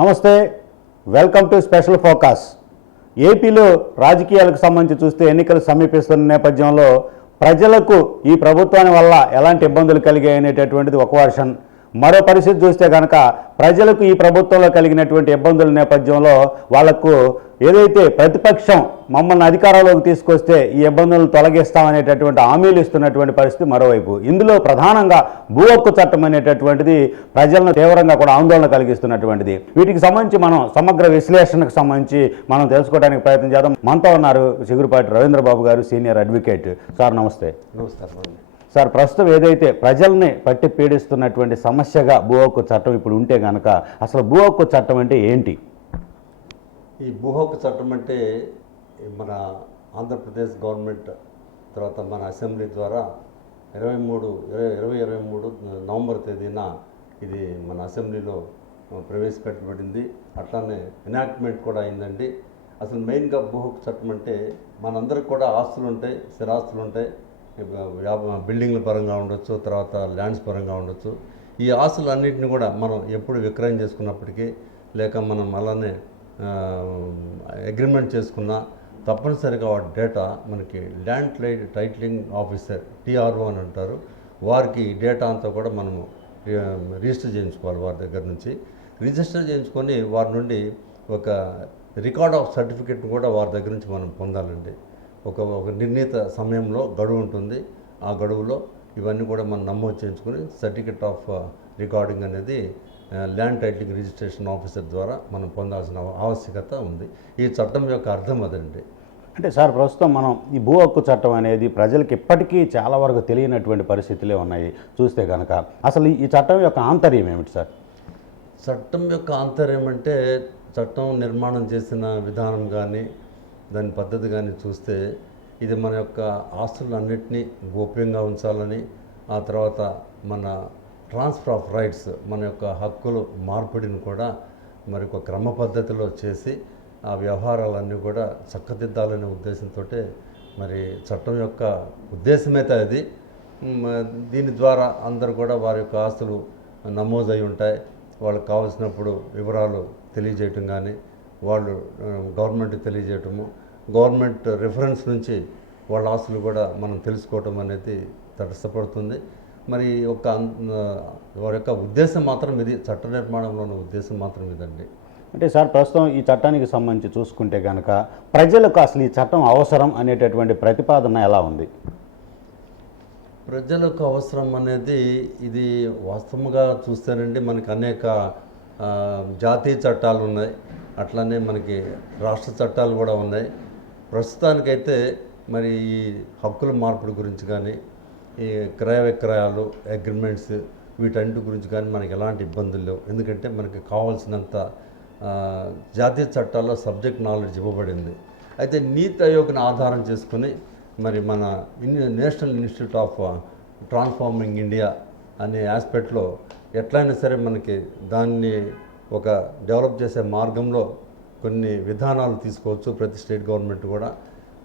నమస్తే, welcome to special focus. ఏపీలో రాజకీయాలకు సంబంధించి చూస్తే ఎన్నికలు సమీపిస్తున్న నేపథ్యంలో ప్రజలకు ఈ ప్రభుత్వాన్ని వల్ల ఎలాంటి ఇబ్బందులు కలిగాయి అనేటటువంటిది ఒక వర్షన్. మరో పరిస్థితి చూస్తే కనుక ప్రజలకు ఈ ప్రభుత్వంలో కలిగినటువంటి ఇబ్బందుల నేపథ్యంలో వాళ్లకు ఏదైతే ప్రతిపక్షం మమ్మల్ని అధికారంలోకి తీసుకొస్తే ఈ ఇబ్బందులను తొలగిస్తామనేటటువంటి హామీలు ఇస్తున్నటువంటి పరిస్థితి మరోవైపు. ఇందులో ప్రధానంగా భూ హక్కు చట్టం అనేటటువంటిది ప్రజలను తీవ్రంగా కూడా ఆందోళన కలిగిస్తున్నటువంటిది. వీటికి సంబంధించి మనం సమగ్ర విశ్లేషణకు సంబంధించి మనం తెలుసుకోవడానికి ప్రయత్నం చేద్దాం. మనతో ఉన్నారు చిగురుపాటి రవీంద్రబాబు గారు, సీనియర్ అడ్వకేట్. సార్ నమస్తే. నమస్కారం సార్, ప్రస్తుతం ఏదైతే ప్రజల్ని పట్టి పీడిస్తున్నటువంటి సమస్యగా భూ హక్కు చట్టం ఇప్పుడు ఉంటే కనుక అసలు భూ హక్కు చట్టం అంటే ఏంటి? ఈ భూ హక్కు చట్టం అంటే మన ఆంధ్రప్రదేశ్ గవర్నమెంట్ తర్వాత మన అసెంబ్లీ ద్వారా 2023 నవంబర్ తేదీన ఇది మన అసెంబ్లీలో ప్రవేశపెట్టబడింది. అట్లానే ఎనాక్ట్మెంట్ కూడా అయిందండి. అసలు మెయిన్గా భూ హక్కు చట్టం అంటే మనందరికి కూడా ఆస్తులు ఉంటాయి, స్థిరాస్తులు ఉంటాయి, బిల్డింగ్ల పరంగా ఉండొచ్చు, తర్వాత ల్యాండ్స్ పరంగా ఉండొచ్చు. ఈ ఆస్తులన్నింటినీ కూడా మనం ఎప్పుడు విక్రయం చేసుకున్నప్పటికీ లేక మనం అలానే అగ్రిమెంట్ చేసుకున్నా తప్పనిసరిగా వాటి డేటా మనకి ల్యాండ్ టైటిలింగ్ ఆఫీసర్ TRO అని అంటారు, వారికి డేటా అంతా కూడా మనము రిజిస్టర్ చేయించుకోవాలి. వారి దగ్గర నుంచి రిజిస్టర్ చేయించుకొని వారి నుండి ఒక రికార్డ్ ఆఫ్ సర్టిఫికెట్ని కూడా వారి దగ్గర నుంచి మనం పొందాలండి. ఒక నిర్ణీత సమయంలో గడువు ఉంటుంది. ఆ గడువులో ఇవన్నీ కూడా మనం నమోదు చేయించుకొని సర్టిఫికెట్ ఆఫ్ రికార్డింగ్ అనేది ల్యాండ్ టైటిలింగ్ రిజిస్ట్రేషన్ ఆఫీసర్ ద్వారా మనం పొందాల్సిన ఆవశ్యకత ఉంది. ఈ చట్టం యొక్క అర్థం అదండి. అంటే సార్, ప్రస్తుతం మనం ఈ భూ హక్కు చట్టం అనేది ప్రజలకు ఇప్పటికీ చాలా వరకు తెలియనటువంటి పరిస్థితులే ఉన్నాయి చూస్తే కనుక. అసలు ఈ చట్టం యొక్క ఆంతర్యం ఏమిటి సార్? చట్టం యొక్క ఆంతర్యం అంటే చట్టం నిర్మాణం చేసిన విధానం కానీ దాని పద్ధతి కానీ చూస్తే ఇది మన యొక్క ఆస్తులన్నింటినీ గోప్యంగా ఉంచాలని, ఆ తర్వాత మన ట్రాన్స్ఫర్ ఆఫ్ రైట్స్, మన యొక్క హక్కులు మార్పిడిని కూడా మరి ఒక క్రమ పద్ధతిలో చేసి ఆ వ్యవహారాలన్నీ కూడా చక్కదిద్దాలనే ఉద్దేశంతో మరి చట్టం యొక్క ఉద్దేశమైతే అది. దీని ద్వారా అందరూ కూడా వారి యొక్క ఆస్తులు నమోదై ఉంటాయి. వాళ్ళకి కావాల్సినప్పుడు వివరాలు తెలియజేయటం కానీ, వాళ్ళు గవర్నమెంట్కి తెలియజేయటము, గవర్నమెంట్ రిఫరెన్స్ నుంచి వాళ్ళ ఆస్తులు కూడా మనం తెలుసుకోవటం అనేది తటస్థపడుతుంది. మరి వారి యొక్క ఉద్దేశం మాత్రం ఇది, చట్ట నిర్మాణంలోని ఉద్దేశం మాత్రం ఇదండి. అంటే సార్, ప్రస్తుతం ఈ చట్టానికి సంబంధించి చూసుకుంటే కనుక ప్రజలకు అసలు ఈ చట్టం అవసరం అనేటటువంటి ప్రతిపాదన ఎలా ఉంది? ప్రజలకు అవసరం అనేది ఇది వాస్తవంగా చూస్తేనండి మనకి అనేక జాతీయ చట్టాలు ఉన్నాయి, అట్లనే మనకి రాష్ట్ర చట్టాలు కూడా ఉన్నాయి. ప్రస్తుతానికైతే మరి ఈ హక్కుల మార్పిడి గురించి కానీ, ఈ క్రయ విక్రయాలు, అగ్రిమెంట్స్, వీటన్నిటి గురించి కానీ మనకి ఎలాంటి ఇబ్బందులు లేవు. ఎందుకంటే మనకి కావాల్సినంత జాతీయ చట్టాల్లో సబ్జెక్ట్ నాలెడ్జ్ ఇవ్వబడింది. అయితే నీతి ఆయోగ్ని ఆధారం చేసుకుని మరి మన national institute of transforming India అనే ఆస్పెక్ట్లో ఎట్లయినా సరే మనకి దాన్ని ఒక డెవలప్ చేసే మార్గంలో కొన్ని విధానాలు తీసుకోవచ్చు ప్రతి స్టేట్ గవర్నమెంట్ కూడా.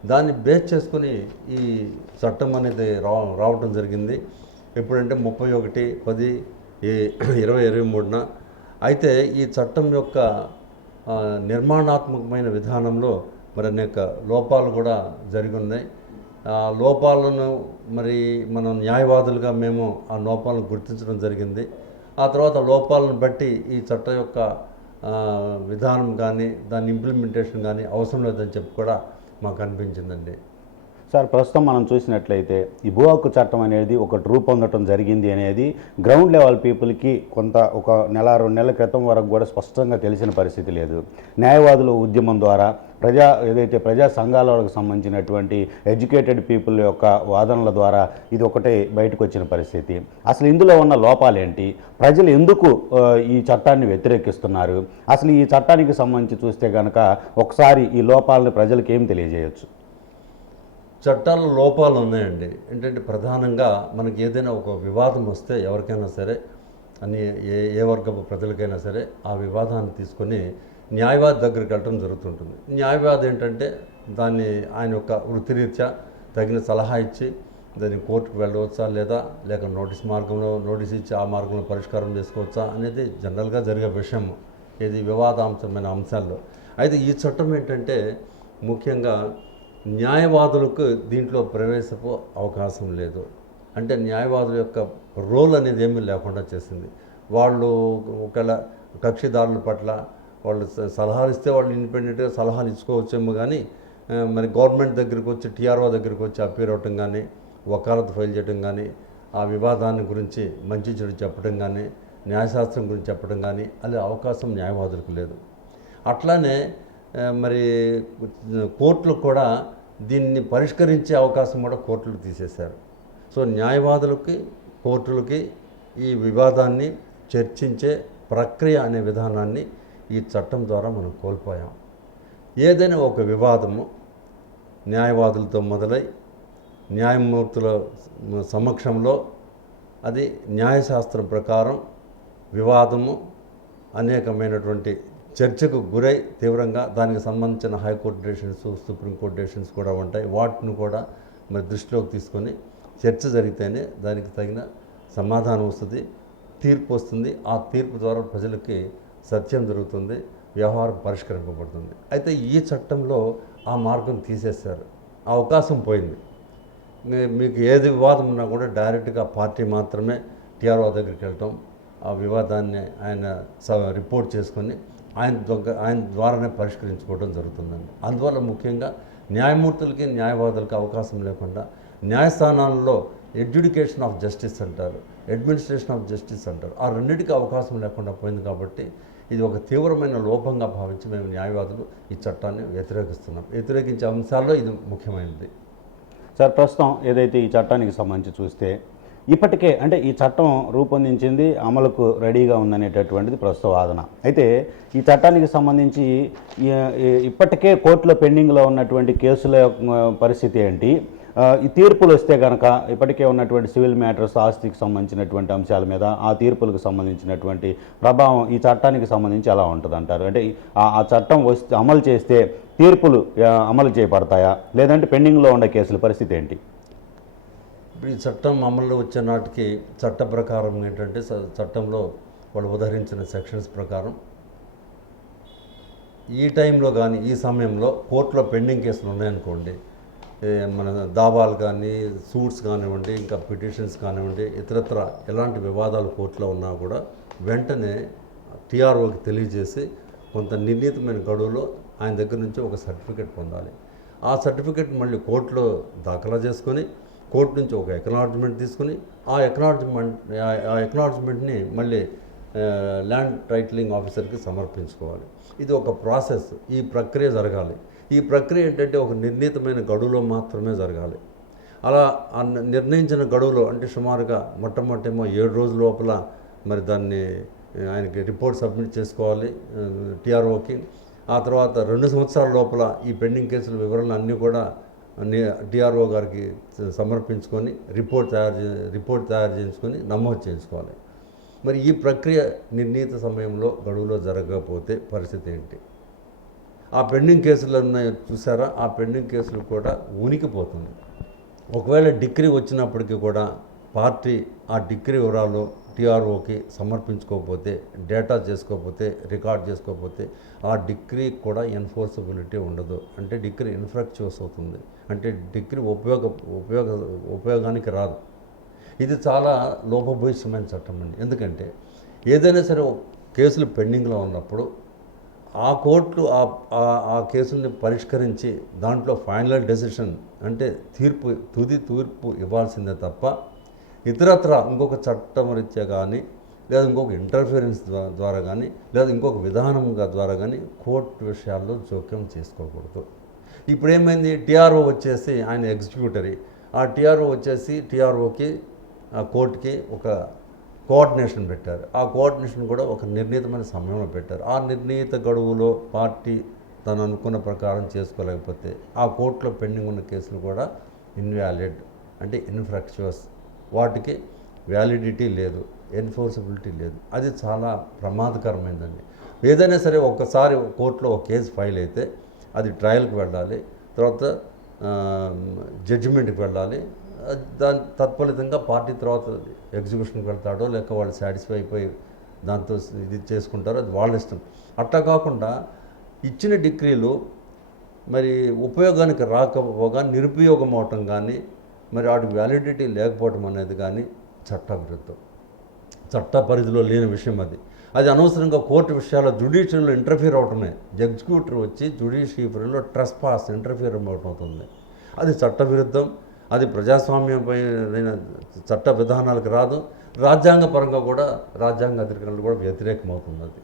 దాన్ని బేస్ చేసుకుని ఈ చట్టం అనేది రావటం జరిగింది. ఎప్పుడంటే 31/10/2023. అయితే ఈ చట్టం యొక్క నిర్మాణాత్మకమైన విధానంలో మరి అనేక లోపాలు కూడా జరిగి ఉన్నాయి. ఆ లోపాలను మరి మనం న్యాయవాదులుగా మేము ఆ లోపాలను గుర్తించడం జరిగింది. ఆ తర్వాత లోపాలను బట్టి ఈ చట్టం యొక్క విధానం కానీ దాని ఇంప్లిమెంటేషన్ కానీ అవసరం లేదని చెప్పి కూడా మాకు అనిపించిందండి. సార్, ప్రస్తుతం మనం చూసినట్లయితే ఈ భూ హక్కు చట్టం అనేది ఒకటి రూపొందడం జరిగింది అనేది గ్రౌండ్ లెవెల్ పీపుల్కి ఒక నెల 2 నెలల క్రితం వరకు కూడా స్పష్టంగా తెలిసిన పరిస్థితి లేదు. న్యాయవాదుల ఉద్యమం ద్వారా ఏదైతే ప్రజా సంఘాలకు సంబంధించినటువంటి ఎడ్యుకేటెడ్ పీపుల్ యొక్క వాదనల ద్వారా ఇది ఒకటే బయటకు వచ్చిన పరిస్థితి. అసలు ఇందులో ఉన్న లోపాలేంటి, ప్రజలు ఎందుకు ఈ చట్టాన్ని వ్యతిరేకిస్తున్నారు, అసలు ఈ చట్టానికి సంబంధించి చూస్తే కనుక ఒకసారి ఈ లోపాలను ప్రజలకు ఏం తెలియజేయచ్చు? చట్టాల్లో లోపాలు ఉన్నాయండి. ఏంటంటే ప్రధానంగా మనకి ఏదైనా ఒక వివాదం వస్తే ఎవరికైనా సరే అని ఏ వర్గపు ప్రజలకైనా సరే ఆ వివాదాన్ని తీసుకొని న్యాయవాది దగ్గరికి వెళ్ళటం జరుగుతుంటుంది. న్యాయవాది ఏంటంటే దాన్ని ఆయన యొక్క వృత్తిరీత్యా తగిన సలహా ఇచ్చి దాన్ని కోర్టుకు వెళ్ళవచ్చా లేక నోటీస్ ఇచ్చి ఆ మార్గంలో పరిష్కారం చేసుకోవచ్చా అనేది జనరల్గా జరిగే విషయం. ఇది వివాదాంశమైన అంశాల్లో. అయితే ఈ చట్టం ఏంటంటే ముఖ్యంగా న్యాయవాదులకు దీంట్లో ప్రవేశపు అవకాశం లేదు. అంటే న్యాయవాదుల యొక్క రోల్ అనేది ఏమీ లేకుండా చేసింది. వాళ్ళు ఒకవేళ కక్షిదారుల పట్ల వాళ్ళు సలహాలు ఇస్తే వాళ్ళు ఇండిపెండెంట్గా సలహాలు ఇచ్చుకోవచ్చేమో, కానీ మరి గవర్నమెంట్ దగ్గరికి వచ్చి టీఆర్ఓ దగ్గరికి వచ్చి అప్పీర్ అవ్వటం కానీ, వకాలత్ ఫైల్ చేయడం కానీ, ఆ వివాదాన్ని గురించి మంచి చెడు చెప్పడం కానీ, న్యాయశాస్త్రం గురించి చెప్పడం కానీ అది అవకాశం న్యాయవాదులకు లేదు. అట్లానే మరి కోర్టులు కూడా దీన్ని పరిష్కరించే అవకాశం కూడా కోర్టులు తీసేశారు. సో న్యాయవాదులకి కోర్టులకి ఈ వివాదాన్ని చర్చించే ప్రక్రియ అనే విధానాన్ని ఈ చట్టం ద్వారా మనం కోల్పోయాం. ఏదైనా ఒక వివాదము న్యాయవాదులతో మొదలై న్యాయమూర్తుల సమక్షంలో అది న్యాయశాస్త్రం ప్రకారం వివాదము అనేకమైనటువంటి చర్చకు గురై తీవ్రంగా దానికి సంబంధించిన హైకోర్టు డెసిషన్స్, సుప్రీంకోర్టు డెసిషన్స్ కూడా ఉంటాయి. వాటిని కూడా మరి దృష్టిలోకి తీసుకొని చర్చ జరిగితేనే దానికి తగిన సమాధానం వస్తుంది, తీర్పు వస్తుంది. ఆ తీర్పు ద్వారా ప్రజలకి సత్యం జరుగుతుంది, వ్యవహారం పరిష్కరింపబడుతుంది. అయితే ఈ చట్టంలో ఆ మార్గం తీసేశారు, ఆ అవకాశం పోయింది. మీకు ఏది వివాదం ఉన్నా కూడా డైరెక్ట్గా పార్టీ మాత్రమే టీఆర్ఓ దగ్గరికి వెళ్ళటం, ఆ వివాదాన్ని ఆయన రిపోర్ట్ చేసుకొని ఆయన ద్వారానే పరిష్కరించుకోవడం జరుగుతుందండి. అందువల్ల ముఖ్యంగా న్యాయమూర్తులకి న్యాయవాదులకి అవకాశం లేకుండా న్యాయస్థానాల్లో ఎడ్యుడికేషన్ ఆఫ్ జస్టిస్ అంటారు, అడ్మినిస్ట్రేషన్ ఆఫ్ జస్టిస్ అంటారు, ఆ రెండింటికి అవకాశం లేకుండా పోయింది. కాబట్టి ఇది ఒక తీవ్రమైన లోపంగా భావించి మేము న్యాయవాదులు ఈ చట్టాన్ని వ్యతిరేకిస్తున్నాం. వ్యతిరేకించే అంశాల్లో ఇది ముఖ్యమైనది. సార్, ప్రస్తుతం ఏదైతే ఈ చట్టానికి సంబంధించి చూస్తే ఇప్పటికే అంటే ఈ చట్టం రూపొందించింది అమలుకు రెడీగా ఉందనేటటువంటిది ప్రస్తుత వాదన. అయితే ఈ చట్టానికి సంబంధించి ఇప్పటికే కోర్టులో పెండింగ్లో ఉన్నటువంటి కేసుల పరిస్థితి ఏంటి? ఈ తీర్పులు వస్తే కనుక ఇప్పటికే ఉన్నటువంటి సివిల్ మ్యాటర్స్, ఆస్తికి సంబంధించినటువంటి అంశాల మీద ఆ తీర్పులకు సంబంధించినటువంటి ప్రభావం ఈ చట్టానికి సంబంధించి ఎలా ఉంటుంది అంటారు? అంటే ఆ చట్టం అమలు చేస్తే తీర్పులు అమలు చేయబడతాయా, లేదంటే పెండింగ్లో ఉన్న కేసుల పరిస్థితి ఏంటి? ఇప్పుడు ఈ చట్టం అమల్లో వచ్చే నాటికి చట్ట ప్రకారం ఏంటంటే చట్టంలో వాళ్ళు ఉదహరించిన సెక్షన్స్ ప్రకారం ఈ టైంలో కానీ ఈ సమయంలో కోర్టులో పెండింగ్ కేసులు ఉన్నాయనుకోండి, మన దావాలు కానీ సూట్స్ కానివ్వండి, ఇంకా పిటిషన్స్ కానివ్వండి, ఇతరత్ర ఎలాంటి వివాదాలు కోర్టులో ఉన్నా కూడా వెంటనే టీఆర్ఓకి తెలియజేసి కొంత నిర్ణీతమైన గడువులో ఆయన దగ్గర నుంచి ఒక సర్టిఫికేట్ పొందాలి. ఆ సర్టిఫికేట్ మళ్ళీ కోర్టులో దాఖలా చేసుకొని కోర్టు నుంచి ఒక ఎక్నాలజ్మెంట్ తీసుకుని ఆ ఎక్నాలజ్మెంట్ని మళ్ళీ ల్యాండ్ టైటిలింగ్ ఆఫీసర్కి సమర్పించుకోవాలి. ఇది ఒక ప్రాసెస్. ఈ ప్రక్రియ జరగాలి. ఈ ప్రక్రియ ఏంటంటే ఒక నిర్ణీతమైన గడువులో మాత్రమే జరగాలి. అలా నిర్ణయించిన గడువులో అంటే సుమారుగా మొట్టమొదటేమో 7 రోజుల లోపల మరి దాన్ని ఆయనకి రిపోర్ట్ సబ్మిట్ చేసుకోవాలి టీఆర్ఓకి. ఆ తర్వాత 2 సంవత్సరాల లోపల ఈ పెండింగ్ కేసుల వివరాలు అన్నీ కూడా టీఆర్ఓ గారికి సమర్పించుకొని రిపోర్ట్ తయారు చేయించుకొని నమోదు చేయించుకోవాలి. మరి ఈ ప్రక్రియ నిర్ణీత సమయంలో గడువులో జరగకపోతే పరిస్థితి ఏంటి? ఆ పెండింగ్ కేసులు ఉన్నాయి చూసారా, ఆ పెండింగ్ కేసులు కూడా ఉనికిపోతుంది. ఒకవేళ డిగ్రీ వచ్చినప్పటికీ కూడా పార్టీ ఆ డిగ్రీ వివరాలు టీఆర్ఓకి సమర్పించుకోకపోతే, డేటా చేసుకోకపోతే, రికార్డ్ చేసుకోకపోతే ఆ డిగ్రీ కూడా ఎన్ఫోర్సబిలిటీ ఉండదు. అంటే డిగ్రీ ఇన్ఫ్రాక్చువస్ అవుతుంది. అంటే డిగ్రీ ఉపయోగానికి రాదు. ఇది చాలా లోపభూయిష్టమైన చట్టం అండి. ఎందుకంటే ఏదైనా సరే కేసులు పెండింగ్లో ఉన్నప్పుడు ఆ కోర్టు ఆ కేసుల్ని పరిష్కరించి దాంట్లో ఫైనల్ డెసిషన్ అంటే తుది తీర్పు ఇవ్వాల్సిందే తప్ప ఇతరత్ర ఇంకొక చట్టం రీత్యా కానీ లేదా ఇంకొక ఇంటర్ఫిరెన్స్ ద్వారా కానీ లేదా ఇంకొక విధానంగా ద్వారా కానీ కోర్టు విషయాల్లో జోక్యం చేసుకోకూడదు. ఇప్పుడు ఏమైంది, టీఆర్ఓ వచ్చేసి ఆయన ఎగ్జిక్యూటరీ, ఆ టీఆర్ఓ వచ్చేసి టీఆర్ఓకి కోర్టుకి ఒక కోఆర్డినేషన్ పెట్టారు. ఆ కోఆర్డినేషన్ కూడా ఒక నిర్ణీతమైన సమయంలో పెట్టారు. ఆ నిర్ణీత గడువులో పార్టీ తను అనుకున్న ప్రకారం చేసుకోలేకపోతే ఆ కోర్టులో పెండింగ్ ఉన్న కేసులు కూడా ఇన్వాలిడ్ అంటే ఇన్ఫ్రాక్చువస్, వాటికి వ్యాలిడిటీ లేదు, ఎన్ఫోర్సబిలిటీ లేదు. అది చాలా ప్రమాదకరమైందండి. ఏదైనా సరే ఒక్కసారి కోర్టులో ఒక కేసు ఫైల్ అయితే అది ట్రయల్కి వెళ్ళాలి, తర్వాత జడ్జిమెంట్కి వెళ్ళాలి. దాని తత్ఫలితంగా పార్టీ తర్వాత ఎగ్జిక్యూషన్కి వెళ్తాడో లేక వాళ్ళు సాటిస్ఫై అయిపోయి దాంతో ఇది చేసుకుంటారో అది వాళ్ళ ఇష్టం. అట్లా కాకుండా ఇచ్చిన డిగ్రీలు మరి ఉపయోగానికి రాకపోగా నిరుపయోగం అవటం కానీ మరి వాటికి వ్యాలిడిటీ లేకపోవడం అనేది కానీ చట్టవిరుద్ధం, చట్ట పరిధిలో లేని విషయం అది. అది అనవసరంగా కోర్టు విషయాల్లో జ్యుడిషియల్లో ఇంటర్ఫియర్ అవటమే. ఎగ్జిక్యూటివ్ వచ్చి జ్యుడిషియరీలో ట్రెస్పాస్ ఇంటర్ఫియర్ అవటం అవుతుంది. అది చట్టవిరుద్ధం, అది ప్రజాస్వామ్యమైన చట్ట విధానాలకు రాదు, రాజ్యాంగపరంగా కూడా రాజ్యాంగ అధికారులు కూడా వ్యతిరేకమవుతుంది అది.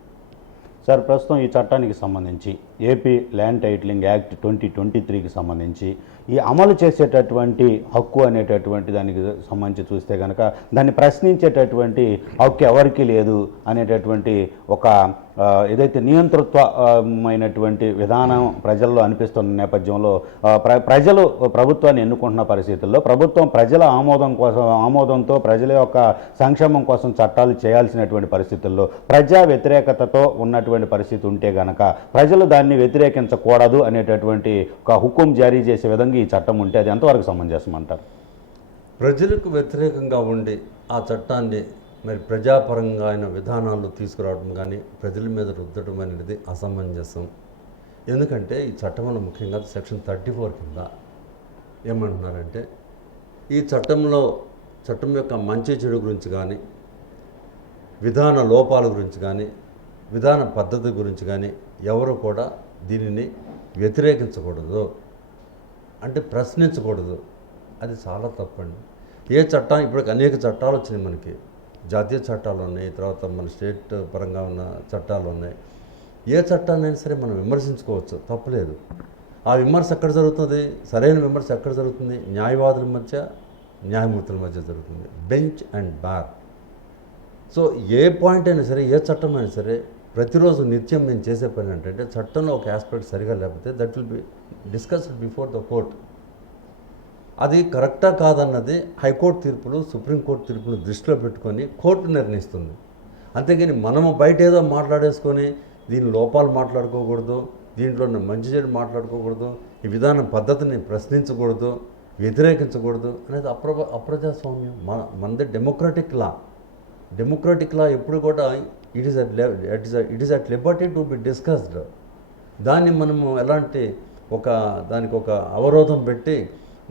సార్, ప్రస్తుతం ఈ చట్టానికి సంబంధించి ఏపీ ల్యాండ్ టైటిలింగ్ యాక్ట్ 2023కి సంబంధించి ఈ అమలు చేసేటటువంటి హక్కు అనేటటువంటి దానికి సంబంధించి చూస్తే కనుక దాన్ని ప్రశ్నించేటటువంటి హక్కు ఎవరికీ లేదు అనేటటువంటి ఒక ఏదైతే నియంతృత్వమైనటువంటి విధానం ప్రజల్లో అనిపిస్తున్న నేపథ్యంలో ప్రజలు ప్రభుత్వాన్ని ఎన్నుకుంటున్న పరిస్థితుల్లో ప్రభుత్వం ప్రజల ఆమోదంతో ప్రజల యొక్క సంక్షేమం కోసం చట్టాలు చేయాల్సినటువంటి పరిస్థితుల్లో ప్రజా వ్యతిరేకతతో ఉన్నటువంటి పరిస్థితి ఉంటే గనక ప్రజలు దాన్ని వ్యతిరేకించకూడదు అనేటటువంటి ఒక హుకుం జారీ చేసే విధంగా ఈ చట్టం ఉంటే అది ఎంతవరకు సమంజసం అంటారు? ప్రజలకు వ్యతిరేకంగా ఉండి ఆ చట్టాన్ని మరి ప్రజాపరంగా అయిన విధానాలు తీసుకురావడం కానీ ప్రజల మీద రుద్దడం అనేది అసమంజసం. ఎందుకంటే ఈ చట్టంలో ముఖ్యంగా సెక్షన్ 34 కింద ఏమంటున్నారంటే ఈ చట్టం యొక్క మంచి చెడు గురించి కానీ విధాన లోపాల గురించి కానీ విధాన పద్ధతి గురించి కానీ ఎవరు కూడా దీనిని వ్యతిరేకించకూడదు, అంటే ప్రశ్నించకూడదు. అది చాలా తప్పండి. ఏ చట్టం ఇప్పటికి అనేక చట్టాలు వచ్చినాయి, మనకి జాతీయ చట్టాలు ఉన్నాయి, తర్వాత మన స్టేట్ పరంగా ఉన్న చట్టాలు ఉన్నాయి. ఏ చట్టాన్నైనా సరే మనం విమర్శించుకోవచ్చు, తప్పులేదు. ఆ విమర్శ ఎక్కడ జరుగుతుంది? సరైన విమర్శ ఎక్కడ జరుగుతుంది? న్యాయవాదుల మధ్య, న్యాయమూర్తుల మధ్య జరుగుతుంది, bench and bar. So A point అయినా సరే, ఏ చట్టం అయినా సరే, ప్రతిరోజు నిత్యం నేను చేసే పని ఏంటంటే చట్టంలో ఒక ఆస్పెక్ట్ సరిగా లేకపోతే that will be discussed before the court. అది కరెక్టా కాదన్నది హైకోర్టు తీర్పులు, సుప్రీంకోర్టు తీర్పులు దృష్టిలో పెట్టుకొని కోర్టు నిర్ణయిస్తుంది. అంతేగాని మనము బయట ఏదో మాట్లాడేసుకొని దీని లోపాలు మాట్లాడుకోకూడదు, దీంట్లో మంచి చెడు మాట్లాడుకోకూడదు, ఈ విధానం పద్ధతిని ప్రశ్నించకూడదు, వ్యతిరేకించకూడదు అనేది అప్రజాస్వామ్యం. మనది డెమోక్రటిక్ లా ఎప్పుడు కూడా it is at Liberty to be discussed. దాన్ని మనము ఎలాంటి దానికి ఒక అవరోధం పెట్టి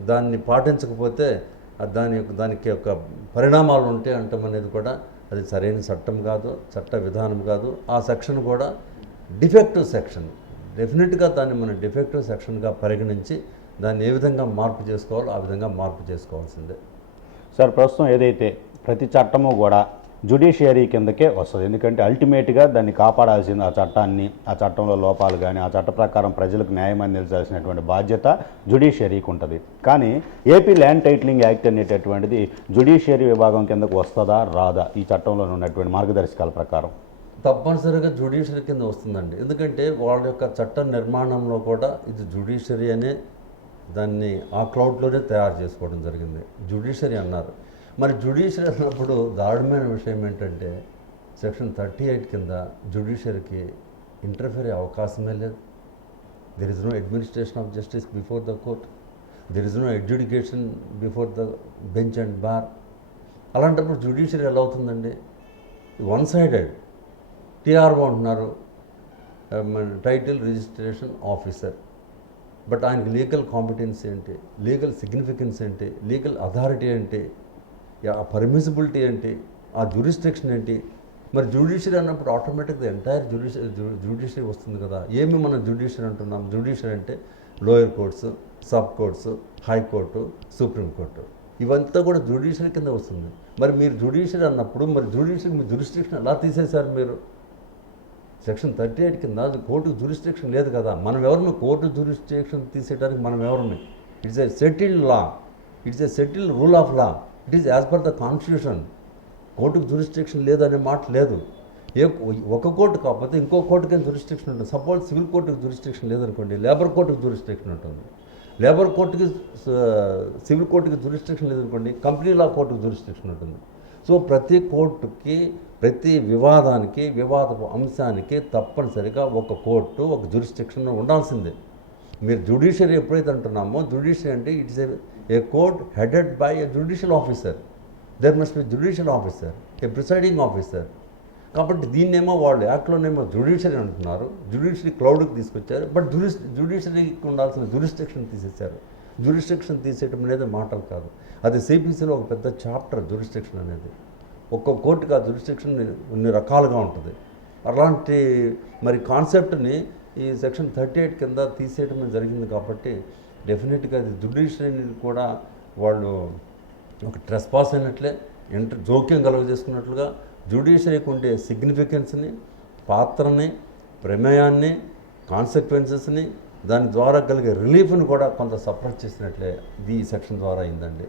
దాన్ని పాటించకపోతే దానికి ఒక పరిణామాలు ఉంటాయి అంటాం అనేది కూడా అది సరైన చట్టం కాదు, చట్ట విధానం కాదు. ఆ సెక్షన్ కూడా డిఫెక్టివ్ సెక్షన్. డెఫినెట్గా దాన్ని మనం డిఫెక్టివ్ సెక్షన్గా పరిగణించి దాన్ని ఏ విధంగా మార్పు చేసుకోవాలో ఆ విధంగా మార్పు చేసుకోవాల్సిందే. సార్, ప్రస్తుతం ఏదైతే ప్రతి చట్టము కూడా జ్యుడిషియరీ కిందకే వస్తుంది. ఎందుకంటే అల్టిమేట్గా దాన్ని కాపాడాల్సింది ఆ చట్టాన్ని, ఆ చట్టంలో లోపాలు కానీ ఆ చట్ట ప్రకారం ప్రజలకు న్యాయం అందించాల్సినటువంటి బాధ్యత జ్యుడిషియరీకి ఉంటుంది. కానీ ఏపీ ల్యాండ్ టైటిలింగ్ యాక్ట్ అనేటటువంటిది జ్యుడిషియరీ విభాగం కిందకు వస్తుందా రాదా? ఈ చట్టంలో ఉన్నటువంటి మార్గదర్శకాల ప్రకారం తప్పనిసరిగా జ్యుడిషియరీ కింద వస్తుందండి. ఎందుకంటే వాళ్ళ యొక్క చట్ట నిర్మాణంలో కూడా ఇది జ్యుడిషియరీ అనే దాన్ని ఆ క్లౌడ్లోనే తయారు చేసుకోవడం జరిగింది. జ్యుడిషియరీ అన్నారు. మరి జ్యుడిషియరీ అన్నప్పుడు దారుణమైన విషయం ఏంటంటే సెక్షన్ 38 కింద జ్యుడిషియరీకి ఇంటర్ఫియర్ అయ్యే అవకాశమే లేదు. There is no administration of justice before the court, there is no adjudication before the bench and bar. అలాంటప్పుడు జ్యుడిషియరీ ఎలా అవుతుందండి? One sided. టీఆర్ఓ అంటున్నారు టైటిల్ రిజిస్ట్రేషన్ ఆఫీసర్, బట్ ఆయనకి లీగల్ కాంపిటెన్సీ ఏంటి, లీగల్ సిగ్నిఫికెన్స్ ఏంటి, లీగల్ అథారిటీ ఏంటి, ఆ పర్మిసిబిలిటీ ఏంటి, ఆ జ్యూరిస్డిక్షన్ ఏంటి? మరి జ్యుడిషియరీ అన్నప్పుడు ఆటోమేటిక్గా ఎంటైర్ జ్యుడిషియరీ వస్తుంది కదా. ఏమి మనం జ్యుడిషియరీ అంటున్నాం? జ్యుడిషియరీ అంటే lower courts, sub courts, high court, supreme court, ఇవంతా కూడా జ్యుడిషియరీ కింద వస్తుంది. మరి మీరు జ్యుడిషియరీ అన్నప్పుడు మరి జ్యుడిషియరీ మీ జ్యూరిస్డిక్షన్ ఎలా తీసేశారు మీరు? సెక్షన్ 38 కింద కోర్టుకు జ్యూరిస్డిక్షన్ లేదు కదా. మనం ఎవరిని కోర్టు జ్యూరిస్డిక్షన్ తీసేయడానికి మనం ఎవరిని? It's a settled law, it's a settled rule of law, it is as per the constitution. కోర్టుకు జ్యూరిస్డిక్షన్ లేదనే మాట లేదు. ఒక కోర్టు కాకపోతే ఇంకో కోర్టుకి జ్యూరిస్డిక్షన్ ఉంటుంది. సపోజ్ సివిల్ కోర్టుకు జ్యూరిస్డిక్షన్ లేదనుకోండి, లేబర్ కోర్టుకు జ్యూరిస్డిక్షన్ ఉంటుంది. లేబర్ కోర్టుకి సివిల్ కోర్టుకి జ్యూరిస్డిక్షన్ లేదనుకోండి, కంపెనీ లా కోర్టుకు జ్యూరిస్డిక్షన్ ఉంటుంది. సో ప్రతి కోర్టుకి, ప్రతి వివాదానికి, వివాదపు అంశానికి తప్పనిసరిగా ఒక కోర్టు, ఒక జ్యూరిస్డిక్షన్ ఉండాల్సిందే. మీరు జ్యుడిషియరీ ఎప్పుడైతే అంటున్నామో, జ్యుడిషియరీ అంటే it's a court headed by A judicial officer. There must be judicial officer, A presiding officer. కాబట్టి దీన్నేమో వాళ్ళు యాక్ట్లోనేమో జ్యుడిషియరీ అంటున్నారు, జ్యుడిషియరీ క్లౌడ్కి తీసుకొచ్చారు. బట్ జ్యుడిషియరీకి ఉండాల్సిన జ్యురిస్డిక్షన్ తీసేశారు. జ్యురిస్డిక్షన్ తీసేయడం అనేది మాటలు కాదు, అది సిపిసిలో ఒక పెద్ద చాప్టర్ జ్యురిస్డిక్షన్ అనేది. ఒక్కొక్క కోర్టుకి ఆ జ్యురిస్డిక్షన్ కొన్ని రకాలుగా ఉంటుంది. అలాంటి మరి కాన్సెప్ట్ని ఈ సెక్షన్ 38 కింద తీసేయడం జరిగింది. కాబట్టి డెఫినెట్గా అది జ్యుడిషియరీని కూడా వాళ్ళు ఒక ట్రెస్పాస్ అయినట్లే, జోక్యం కలుగజేసుకున్నట్లుగా జ్యుడిషియరీకి ఉండే సిగ్నిఫికెన్స్ని, పాత్రని, ప్రమేయాన్ని, కాన్సిక్వెన్సెస్ని, దాని ద్వారా కలిగే రిలీఫ్ని కూడా కొంత సప్రెస్ చేసినట్లే ఈ సెక్షన్ ద్వారా అయిందండి.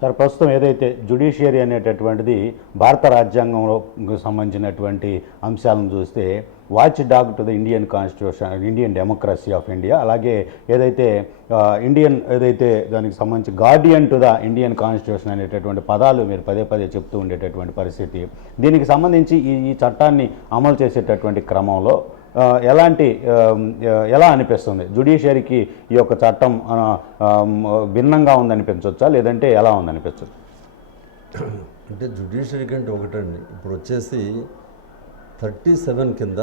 సార్, ప్రస్తుతం ఏదైతే జ్యుడిషియరీ అనేటటువంటిది భారత రాజ్యాంగంలో సంబంధించినటువంటి అంశాలను చూస్తే watch dog to the Indian constitution, Indian democracy of India, అలాగే ఏదైతే ఏదైతే దానికి సంబంధించి Guardian to the Indian constitution అనేటటువంటి పదాలు మీరు పదే పదే చెప్తూ ఉండేటటువంటి పరిస్థితి. దీనికి సంబంధించి ఈ చట్టాన్ని అమలు చేసేటటువంటి క్రమంలో ఎలా అనిపిస్తుంది? జ్యుడిషియరీకి ఈ యొక్క చట్టం భిన్నంగా ఉందనిపించవచ్చా, లేదంటే ఎలా ఉందనిపించవచ్చు? అంటే జ్యుడిషియరీ కంటే ఒకటండి, ఇప్పుడు వచ్చేసి 37 కింద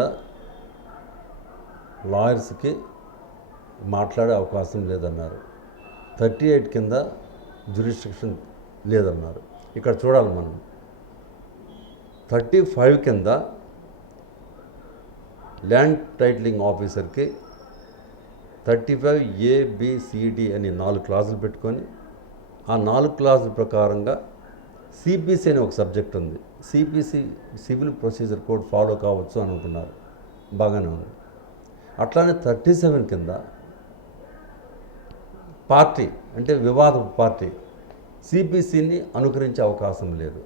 లాయర్స్కి మాట్లాడే అవకాశం లేదన్నారు, 38 కింద జ్యురిస్డిక్షన్ లేదన్నారు. ఇక్కడ చూడాలి మనం, 35 కింద ల్యాండ్ టైటిలింగ్ ఆఫీసర్కి 35 ABCD అని 4 క్లాజులు పెట్టుకొని, ఆ 4 క్లాజుల ప్రకారంగా సిపిసి అనే ఒక సబ్జెక్ట్ ఉంది. CPC civil procedure code follow కావచ్చు అని అనుకున్నారు, బాగానే ఉంది. అట్లానే 37 కింద పార్టీ అంటే వివాద పార్టీ సిపిసిని అనుకరించే అవకాశం లేదు.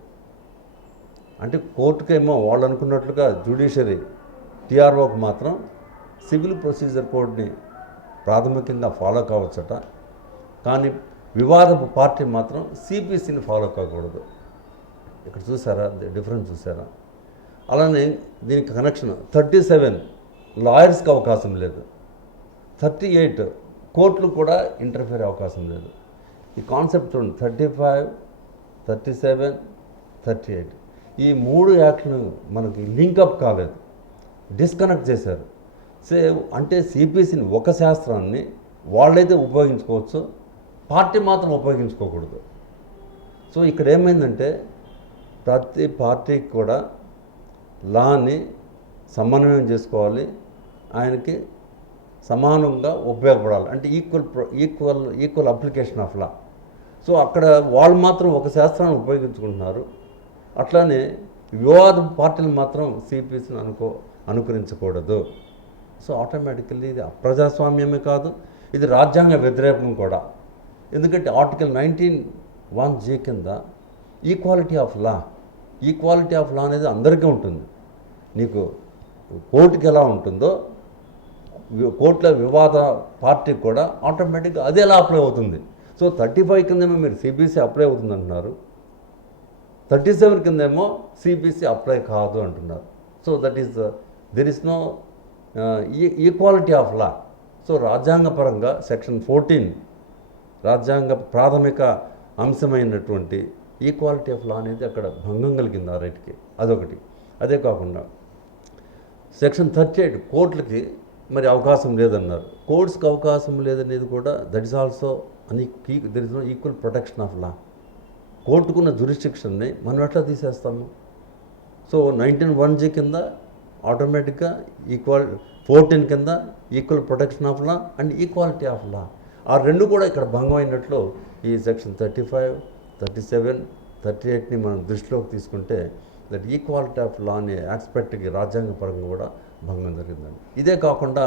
అంటే కోర్టుకేమో వాళ్ళు అనుకున్నట్లుగా జ్యుడిషియరీ టీఆర్ఓకి మాత్రం సివిల్ ప్రొసీజర్ కోడ్ని ప్రాథమికంగా ఫాలో కావచ్చట, కానీ వివాదపు పార్టీ మాత్రం సిపిసిని ఫాలో కాకూడదు. ఇక్కడ చూసారా డిఫరెన్స్ చూసారా? అలానే దీనికి కనెక్షన్ 37 లాయర్స్కి అవకాశం లేదు, 38 కోర్టులు కూడా ఇంటర్ఫియర్ అవకాశం లేదు. ఈ కాన్సెప్ట్ చూడండి, 35, 37, 38 ఈ 3 యాక్ట్ను మనకి లింకప్ కాలేదు, డిస్కనెక్ట్ చేశారు. అంటే సిపిసిని ఒక శాస్త్రాన్ని వాళ్ళైతే ఉపయోగించుకోవచ్చు, పార్టీ మాత్రం ఉపయోగించుకోకూడదు. సో ఇక్కడ ఏమైందంటే ప్రతి పార్టీకి కూడా లాని సమన్వయం చేసుకోవాలి, ఆయనకి సమానంగా ఉపయోగపడాలి, అంటే equal application of law. So అక్కడ వాళ్ళు మాత్రం ఒక శాస్త్రాన్ని ఉపయోగించుకుంటున్నారు, అట్లానే వివాద పార్టీలు మాత్రం సిపిసిని అనుకరించకూడదు. సో ఆటోమేటికల్లీ ఇది అప్రజాస్వామ్యమే కాదు, ఇది రాజ్యాంగ వ్యతిరేకం కూడా. ఎందుకంటే ఆర్టికల్ 19(1)G కింద ఈక్వాలిటీ ఆఫ్ లా అనేది అందరికీ ఉంటుంది. నీకు కోర్టుకి ఎలా ఉంటుందో కోర్టులో వివాద పార్టీకి కూడా ఆటోమేటిక్గా అదే ఎలా అప్లై అవుతుంది. సో 35 కిందేమో మీరు సిబిసి అప్లై అవుతుంది అంటున్నారు, 37 కిందేమో సిబిసి అప్లై కాదు అంటున్నారు. So there is no equality of law. So రాజ్యాంగపరంగా సెక్షన్ 14 రాజ్యాంగ ప్రాథమిక అంశమైనటువంటి ఈక్వాలిటీ ఆఫ్ లా అనేది అక్కడ భంగం కలిగింది ఆ రైట్కి, అదొకటి. అదే కాకుండా సెక్షన్ 38 కోర్టులకి మరి అవకాశం లేదన్నారు, కోర్ట్స్కి అవకాశం లేదనేది కూడా that is also there is no equal protection of law. కోర్టుకున్న జ్యురిస్డిక్షన్ని మనం ఎట్లా తీసేస్తాము? సో 19(1)G కింద ఆటోమేటిక్గా 14 కింద equal protection of law and equality of law, ఆ రెండు కూడా ఇక్కడ భంగం అయినట్లు ఈ సెక్షన్ 35, 37, 38ని మనం దృష్టిలోకి తీసుకుంటే దట్ ఈక్వాలిటీ ఆఫ్ లా అనే ఆస్పెక్ట్కి రాజ్యాంగపరంగా కూడా భంగం జరిగిందండి. ఇదే కాకుండా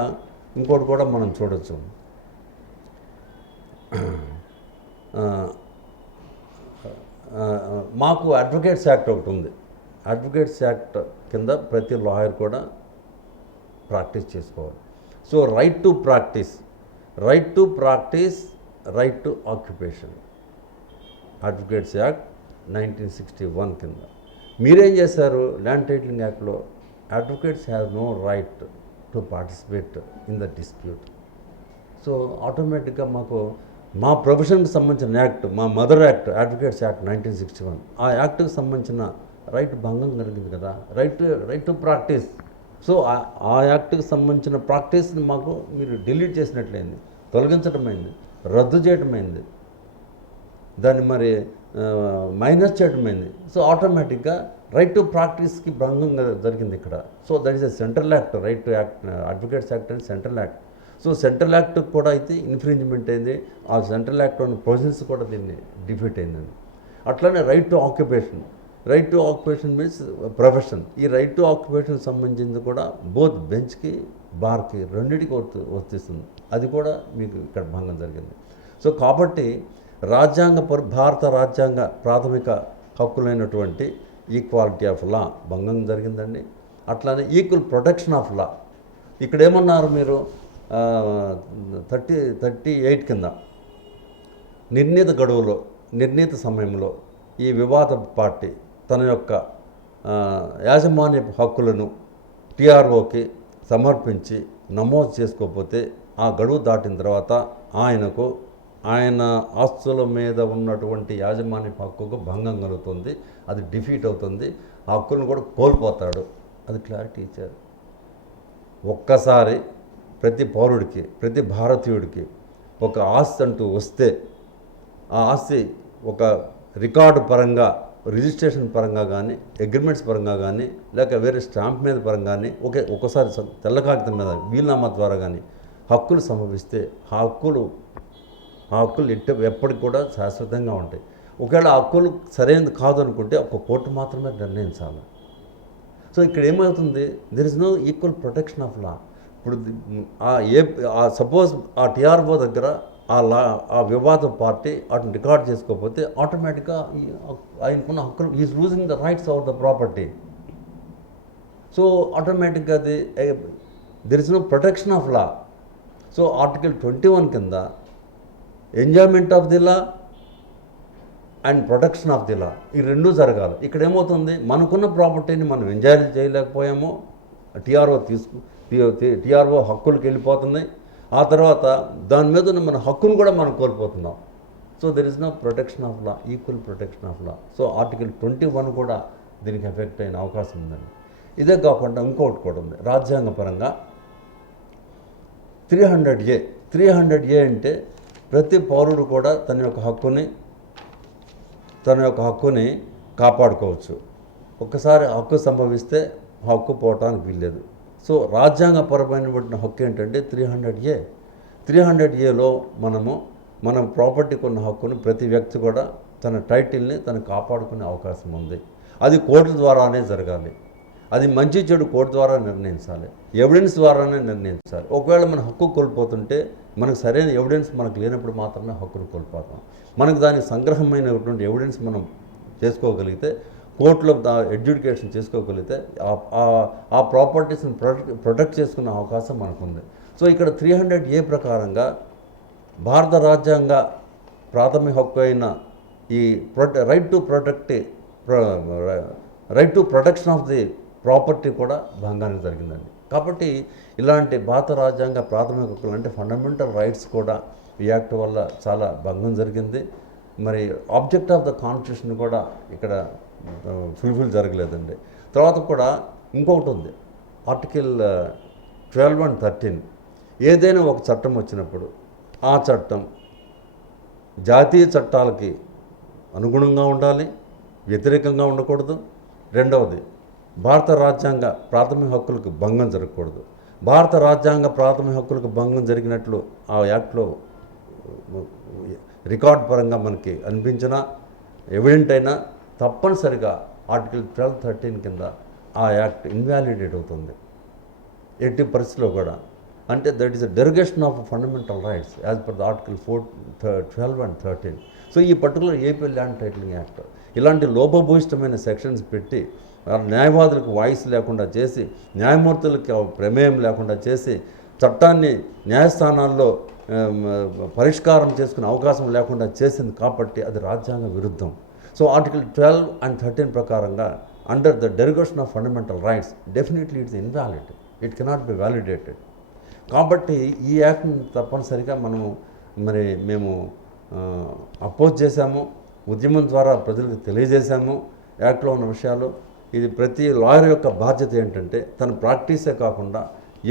ఇంకోటి కూడా మనం చూడొచ్చు, మాకు అడ్వకేట్స్ యాక్ట్ ఒకటి ఉంది. అడ్వకేట్స్ యాక్ట్ కింద ప్రతి లాయర్ కూడా ప్రాక్టీస్ చేసుకోవాలి. So right to practice, right to occupation, advocates act 1961 కింద. మీరేం చేశారు? ల్యాండ్ టైటిలింగ్ యాక్ట్లో advocates have no right to participate in the dispute. So ఆటోమేటిక్గా మాకు మా ప్రొఫెషన్కి సంబంధించిన యాక్ట్, మా మదర్ యాక్ట్ అడ్వకేట్స్ యాక్ట్ 1961, ఆ యాక్ట్కి సంబంధించిన రైట్ భంగం జరిగింది కదా, రైట్ టు ప్రాక్టీస్. సో ఆ యాక్ట్కి సంబంధించిన ప్రాక్టీస్ని మాకు మీరు డిలీట్ చేసినట్లయింది, తొలగించడమైంది, రద్దు చేయడమైంది, దాన్ని మరి మైనస్ చేయడమైంది. సో ఆటోమేటిక్గా రైట్ టు ప్రాక్టీస్కి భంగం జరిగింది ఇక్కడ. So that is a central act, right to act, advocates act అని central act. So central act కూడా అయితే ఇన్ఫ్రింజ్మెంట్ అయింది, ఆ సెంట్రల్ యాక్ట్లోని ప్రొవిజన్స్ కూడా దీన్ని డిఫీట్ అయిందండి. అట్లానే right to occupation means profession. ఈ రైట్ టు ఆక్యుపేషన్ సంబంధించింది కూడా బోత్ బెంచ్కి బార్కి రెండింటికి వర్తిస్తుంది. అది కూడా మీకు ఇక్కడ భంగం జరిగింది. సో కాబట్టి భారత రాజ్యాంగ ప్రాథమిక హక్కులైనటువంటి ఈక్వాలిటీ ఆఫ్ లా భంగం జరిగిందండి. అట్లానే ఈక్వల్ ప్రొటెక్షన్ ఆఫ్ లా ఇక్కడ ఏమన్నారు మీరు 38 కింద నిర్ణీత గడువులో నిర్ణీత సమయంలో ఈ వివాద పార్టీ తన యొక్క యాజమాన్య హక్కులను టీఆర్ఓకి సమర్పించి నమోదు చేసుకోకపోతే ఆ గడువు దాటిన తర్వాత ఆయన ఆస్తుల మీద ఉన్నటువంటి యాజమాన్య హక్కుకు భంగం కలుగుతుంది, అది డిఫీట్ అవుతుంది, ఆ హక్కులను కూడా కోల్పోతాడు. అది క్లారిటీ ఇచ్చారు. ఒక్కసారి ప్రతి పౌరుడికి ప్రతి భారతీయుడికి ఒక ఆస్తి అంటూ వస్తే ఆ ఆస్తి ఒక రికార్డు పరంగా రిజిస్ట్రేషన్ పరంగా కానీ అగ్రిమెంట్స్ పరంగా కానీ లేక వేరే స్టాంప్ మీద పరంగా కానీ ఒకసారి తెల్ల కాగితం మీద వీలునామా ద్వారా కానీ హక్కులు సంభవిస్తే ఆ హక్కులు ఎప్పటికి కూడా శాశ్వతంగా ఉంటాయి. ఒకవేళ ఆ హక్కులు సరైనది కాదు అనుకుంటే ఒక కోర్టు మాత్రమే నిర్ణయించాలి. సో ఇక్కడ ఏమవుతుంది, there is no equal protection of law. ఇప్పుడు సపోజ్ ఆ టీఆర్ఓ దగ్గర ఆ వివాద పార్టీ వాటిని రికార్డ్ చేసుకోకపోతే ఆటోమేటిక్గా ఆయనకున్న హక్కులు is losing the rights of the property. So ఆటోమేటిక్గా అది there is no protection of law. So article 21 కింద enjoyment of the law and protection of the law ఈ రెండూ జరగాలి. ఇక్కడ ఏమవుతుంది, మనకున్న ప్రాపర్టీని మనం ఎంజాయ్ చేయలేకపోయాము, టీఆర్ఓ హక్కులకు వెళ్ళిపోతున్నాయి, ఆ తర్వాత దాని మీద ఉన్న మన హక్కును కూడా మనం కోల్పోతున్నాం. So there is no protection of law, equal protection of law. So article 21 కూడా దీనికి ఎఫెక్ట్ అయిన అవకాశం ఉందండి. ఇదే కాకుండా ఇంకోటి కూడా ఉంది రాజ్యాంగపరంగా 300A అంటే ప్రతి పౌరుడు కూడా తన యొక్క హక్కుని కాపాడుకోవచ్చు. ఒక్కసారి హక్కు సంభవిస్తే హక్కు పోవటానికి వీల్లేదు. సో రాజ్యాంగపరమైనటువంటి హక్కు ఏంటంటే 300Aలో మన ప్రాపర్టీకి ఉన్న హక్కును ప్రతి వ్యక్తి కూడా తన టైటిల్ని తను కాపాడుకునే అవకాశం ఉంది. అది కోర్టు ద్వారానే జరగాలి, అది మంచి చెడు కోర్టు ద్వారా నిర్ణయించాలి, ఎవిడెన్స్ ద్వారానే నిర్ణయించాలి. ఒకవేళ మన హక్కు కోల్పోతుంటే మనకు సరైన ఎవిడెన్స్ మనకు లేనప్పుడు మాత్రమే హక్కును కోల్పోతాం. మనకు దానికి సంగ్రహమైనటువంటి ఎవిడెన్స్ మనం చేసుకోగలిగితే, కోర్టులో అడ్judication చేసుకోగలిగితే ఆ ప్రాపర్టీస్ని ప్రొటెక్ట్ చేసుకునే అవకాశం మనకుంది. సో ఇక్కడ 300A ప్రకారంగా భారత రాజ్యాంగ ప్రాథమిక హక్కు అయిన ఈ right to protection of the property కూడా భంగానికి జరిగిందండి. కాబట్టి ఇలాంటి భారత రాజ్యాంగ ప్రాథమిక హక్కులు అంటే ఫండమెంటల్ రైట్స్ కూడా ఈ యాక్ట్ వల్ల చాలా భంగం జరిగింది. మరి ఆబ్జెక్ట్ ఆఫ్ ద కాన్స్టిట్యూషన్ కూడా ఇక్కడ ఫుల్ఫిల్ జరగలేదండి. తర్వాత కూడా ఇంకొకటి ఉంది, ఆర్టికల్ 12 and 13. ఏదైనా ఒక చట్టం వచ్చినప్పుడు ఆ చట్టం జాతీయ చట్టాలకి అనుగుణంగా ఉండాలి, వ్యతిరేకంగా ఉండకూడదు. రెండవది, భారత రాజ్యాంగ ప్రాథమిక హక్కులకు భంగం జరగకూడదు. భారత రాజ్యాంగ ప్రాథమిక హక్కులకు భంగం జరిగినట్లు ఆ యాక్ట్లో రికార్డ్ పరంగా మనకి అనిపించినా ఎవిడెంట్ అయినా తప్పనిసరిగా ఆర్టికల్ 12-13 కింద ఆ యాక్ట్ ఇన్వాలిడేట్ అవుతుంది ఎట్టి పరిస్థితిలో కూడా. అంటే that is a derogation of fundamental rights as per the article 12 and 13. So ఈ particular AP land titling act ఇలాంటి లోపభూయిష్టమైన సెక్షన్స్ పెట్టి న్యాయవాదులకు వాయిస్ లేకుండా చేసి, న్యాయమూర్తులకి ప్రమేయం లేకుండా చేసి, చట్టాన్ని న్యాయస్థానాల్లో పరిష్కారం చేసుకునే అవకాశం లేకుండా చేసింది కాబట్టి అది రాజ్యాంగ విరుద్ధం. సో ఆర్టికల్ 12 and 13 ప్రకారంగా under the derogation of fundamental rights definitely it's invalid, it cannot be validated. కాబట్టి ఈ యాక్ట్ని తప్పనిసరిగా మేము అపోజ్ చేశాము, ఉద్యమం ద్వారా ప్రజలకు తెలియజేశాము. యాక్ట్లో ఉన్న విషయాలు. ఇది ప్రతి లాయర్ యొక్క బాధ్యత ఏంటంటే తన ప్రాక్టీసే కాకుండా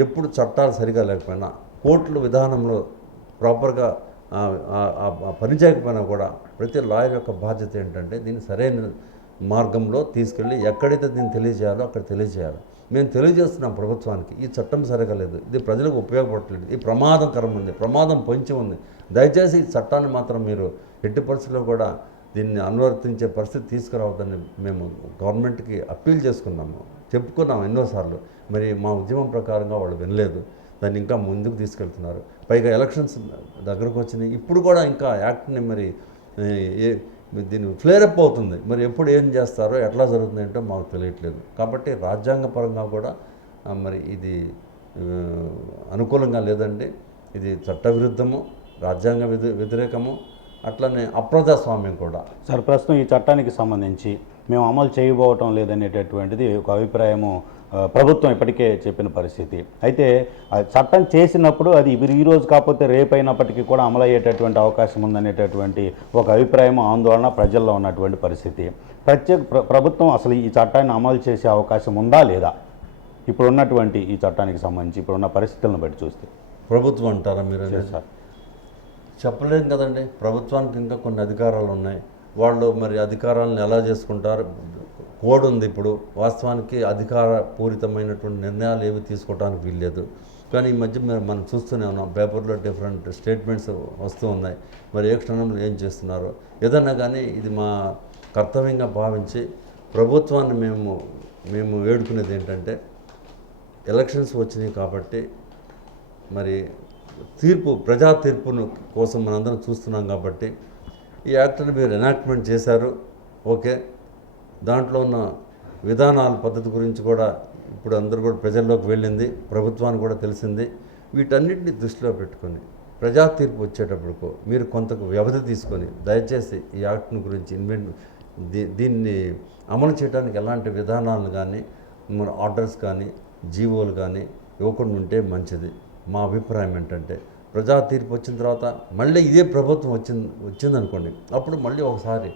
ఎప్పుడు చట్టాలు సరిగా లేకపోయినా కోర్టుల విధానంలో ప్రాపర్గా పని చేయకపోయినా కూడా ప్రతి లాయర్ యొక్క బాధ్యత ఏంటంటే దీన్ని సరైన మార్గంలో తీసుకెళ్ళి ఎక్కడైతే దీన్ని తెలియజేయాలో అక్కడ తెలియజేయాలి. మేము తెలియజేస్తున్నాం ప్రభుత్వానికి ఈ చట్టం సరిగా లేదు, ఇది ప్రజలకు ఉపయోగపడట్లేదు, ఈ ప్రమాదకరం ఉంది, ప్రమాదం పొంచి ఉంది, దయచేసి ఈ చట్టాన్ని మాత్రం మీరు ఎట్టి పరిస్థితుల్లో కూడా దీన్ని అనువర్తించే పరిస్థితి తీసుకురావద్దని మేము గవర్నమెంట్కి అప్పీల్ చేసుకున్నాము, చెప్పుకున్నాము ఎన్నోసార్లు. మరి మా ఉద్యమం ప్రకారంగా వాళ్ళు వినలేదు, దాన్ని ఇంకా ముందుకు తీసుకెళ్తున్నారు. పైగా ఎలక్షన్స్ దగ్గరకు వచ్చినాయి, ఇప్పుడు కూడా ఇంకా యాక్ట్ని మరి దీన్ని ఫ్లేరప్ అవుతుంది. మరి ఎప్పుడు ఏం చేస్తారో ఎట్లా జరుగుతుంది అంటే మాకు తెలియట్లేదు. కాబట్టి రాజ్యాంగపరంగా కూడా మరి ఇది అనుకూలంగా లేదండి. ఇది చట్టవిరుద్ధము, రాజ్యాంగ వ్యతిరేకము, అట్లనే అప్రజాస్వామ్యం కూడా. సార్, ప్రస్తుతం ఈ చట్టానికి సంబంధించి మేము అమలు చేయబోవటం లేదనేటటువంటిది ఒక అభిప్రాయము ప్రభుత్వం ఇప్పటికే చెప్పిన పరిస్థితి. అయితే ఆ చట్టం చేసినప్పుడు అది ఈ రోజు కాకపోతే రేపు అయినప్పటికీ కూడా అమలయ్యేటటువంటి అవకాశం ఉందనేటటువంటి ఒక అభిప్రాయం, ఆందోళన ప్రజల్లో ఉన్నటువంటి పరిస్థితి. ప్రభుత్వం అసలు ఈ చట్టాన్ని అమలు చేసే అవకాశం ఉందా లేదా? ఇప్పుడు ఉన్నటువంటి ఈ చట్టానికి సంబంధించి ఇప్పుడున్న పరిస్థితులను బట్టి చూస్తే ప్రభుత్వం అంటారా మీరు? సార్, చెప్పలేం కదండి. ప్రభుత్వానికి ఇంకా కొన్ని అధికారాలు ఉన్నాయి. వాళ్ళు మరి అధికారాలను ఎలా చేసుకుంటారు? కోడ్ ఉంది ఇప్పుడు. వాస్తవానికి అధికారపూరితమైనటువంటి నిర్ణయాలు ఏవి తీసుకోవడానికి వీల్లేదు. కానీ ఈ మధ్య మనం చూస్తూనే ఉన్నాం, పేపర్లో డిఫరెంట్ స్టేట్మెంట్స్ వస్తూ ఉన్నాయి. మరి ఏ క్షణంలో ఏం చేస్తున్నారో ఏదన్నా కానీ ఇది మా కర్తవ్యంగా భావించి ప్రభుత్వాన్ని మేము వేడుకునేది ఏంటంటే, ఎలక్షన్స్ వచ్చినాయి కాబట్టి మరి ప్రజా తీర్పును కోసం మనందరం చూస్తున్నాం కాబట్టి ఈ యాక్ట్ని మీరు ఎనాక్ట్మెంట్ చేశారు, ఓకే. దాంట్లో ఉన్న విధానాల పద్ధతి గురించి కూడా ఇప్పుడు అందరూ కూడా ప్రజల్లోకి వెళ్ళింది, ప్రభుత్వానికి కూడా తెలిసింది. వీటన్నిటిని దృష్టిలో పెట్టుకొని ప్రజా తీర్పు వచ్చేటప్పటికో మీరు కొంతకు వ్యవధి తీసుకొని దయచేసి ఈ యాక్ట్ని గురించి దీన్ని అమలు చేయడానికి ఎలాంటి విధానాలను కానీ మన ఆర్డర్స్ కానీ జీవోలు కానీ ఇవ్వకుండా ఉంటే మంచిది. మా అభిప్రాయం ఏంటంటే, ప్రజా తీర్పు వచ్చిన తర్వాత మళ్ళీ ఇదే ప్రభుత్వం వచ్చిందనుకోండి, అప్పుడు మళ్ళీ ఒకసారి